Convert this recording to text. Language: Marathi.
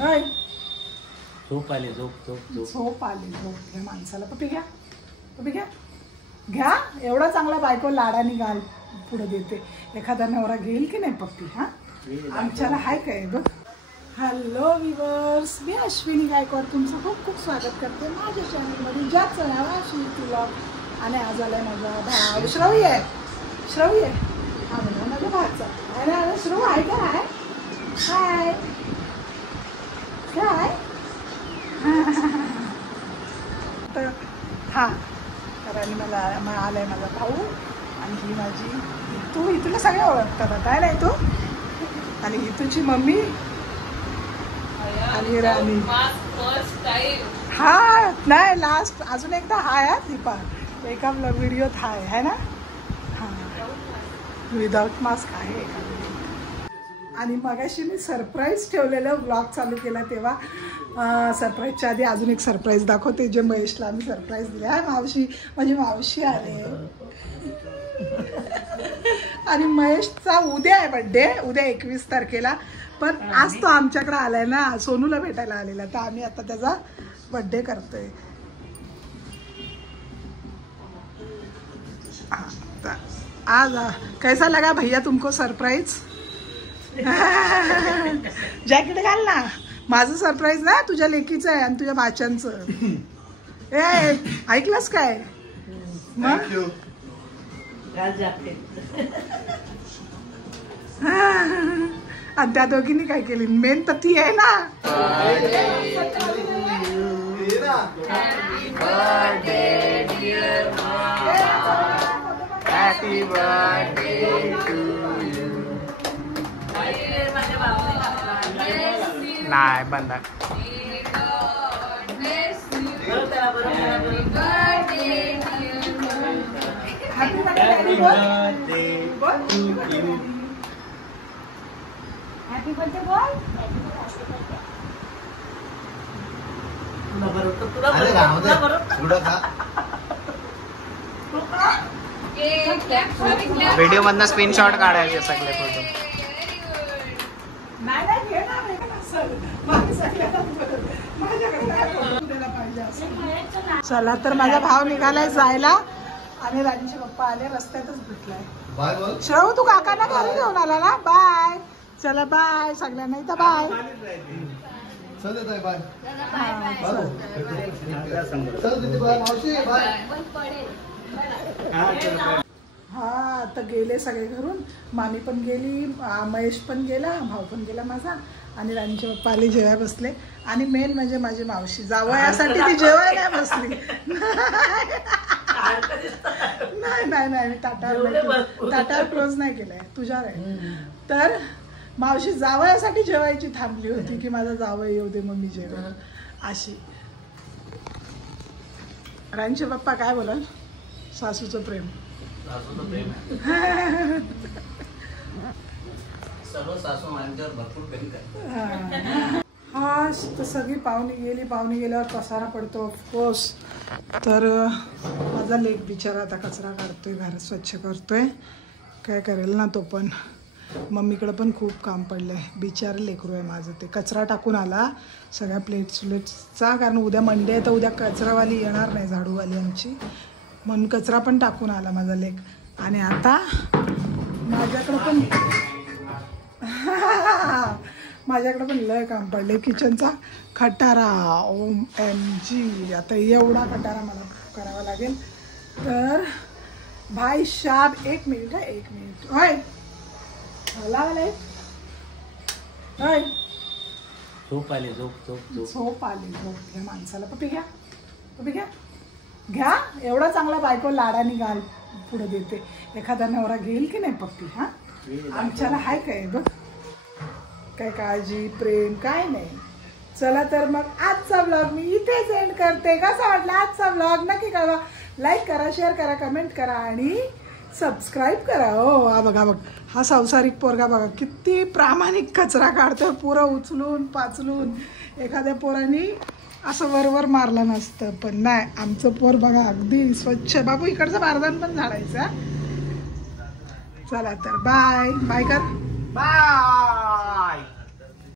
होय झोप आली झोप घ्या माणसाला. पप्पी घ्या घ्या. एवढा चांगला बायको लाडानी घाल पुढे देते. एखादा नवरा घेईल की नाही पप्पी? हा आमच्याला हाय काय बघ. हॅलो व्ह्यूअर्स, मी अश्विनी गायकवाड तुमचं खूप खूप स्वागत करते माझ्या चॅनलमध्ये ज्याचं नाव आहे अश्विनी व्लॉग. आणि आज आलाय माझा भाऊ श्रवी आहे. हा म्हणा माझ्या भाचा आहे ना. श्रव आहे काय? हाय काय? तर हा तर आणि मला आलाय माझा भाऊ आणि ही माझी तू. इथूला सगळे ओळखतात आता नाही तू. आणि ही तुझी मम्मी आणि राणी. हा नाही लास्ट अजून एकदा हाय हा दीपा. एका व्हिडिओत हाय है ना. हा विदाउट मास्क आहे एका व्हिडिओ. आणि मगाशी मी सरप्राईज ठेवलेलं व्लॉग चालू केला तेव्हा सरप्राईजच्या आधी अजून एक सरप्राईज दाखवते जे महेशला आम्ही सरप्राईज दिले. आहे मावशी, माझी मावशी आले. आणि महेशचा उद्या आहे बड्डे, उद्या 21 तारखेला. पण आज तो आमच्याकडे आलाय ना, सोनूला भेटायला आलेला. तर आम्ही आता त्याचा बड्डे करतोय. आज कैसा लगा भैया तुमको सरप्राईज? जॅकेट घाल ना. माझं सरप्राईज ना तुझ्या लेकीचं आहे आणि तुझ्या भाच्यांचं. ए ऐकलंस काय? मग आणि त्या दोघींनी काय केली? मेन तर ती आहे ना. Happy birthday to you. नाही बंद. हॅपी बर्थडे बोल. व्हिडिओ मधनं स्क्रीनशॉट काढायचे सगळे फोटो. चला तर माझा भाव निघालाय जायला आणि राणीचे पप्पा आले, रस्त्यातच भेटलाय. श्रव तू काकांना घरी घेऊन आला ना. बाय. चला बाय सगळ्यांना. इथं बाय. हा आता गेले सगळे घरून. मामी पण गेली, महेश पण गेला, भाऊ पण गेला माझा. आणि राणीचे पप्पा आले, जेवाय बसले. आणि मेन म्हणजे माझी मावशी जावयासाठी ती जेवाय नाही बसली. नाही मी ताटावर क्लोज नाही केलंय, तुझ्यावर आहे. तर मावशी जावयासाठी जेवायची थांबली होती की माझा जावय येऊ दे मग मी जेवण अशी. राणीचे पप्पा काय बोलाल? सासूचं प्रेम. हा तर सगळी पाहुणी गेल्यावर पसारा पडतो ऑफकोर्स. तर माझा लेक बिचारा आता कचरा काढतोय, घर स्वच्छ करतोय. काय करेल ना तो पण. मम्मीकडे पण खूप काम पडलंय. बिचार लेकरू आहे माझं. ते कचरा टाकून आला सगळ्या प्लेट्सचा. कारण उद्या मंडे आहे तर उद्या कचरावाली येणार नाही, झाडूवाली आमची. म्हणून कचरा पण टाकून आला माझा लेक. आणि आता माझ्याकडे पण लय काम पडले. किचनचा खटारा OMG. आता एवढा खटारा मला करावा लागेल. तर भाई साहब एक मिनिट. होय झोप आली झोप. घ्या माणसाला. पप्पी घ्या. एवढा चांगला बायको लाडानी घाल पुढे देते. एखादा नवरा घेईल की नाही पप्पी? हा आमच्याला हाय काय बघ. काय काळजी प्रेम काय नाही. चला तर मग आजचा व्लॉग मी इथेच एंड करते. कसा वाटला आजचा व्लॉग नक्की कळवा. लाईक करा, शेअर करा, कमेंट करा आणि सबस्क्राईब करा. हो हा बघा हा संसारिक पोरगा बघा किती प्रामाणिक कचरा काढतोय. पुरं उचलून पाचलून. एखाद्या पोरांनी असं वरवर मारलं नसतं. पण नाही, आमचं पोर बघा अगदी स्वच्छ. बाबू इकडचं बारदान पण झाडायचं. चला तर बाय. बाय कर. बाय.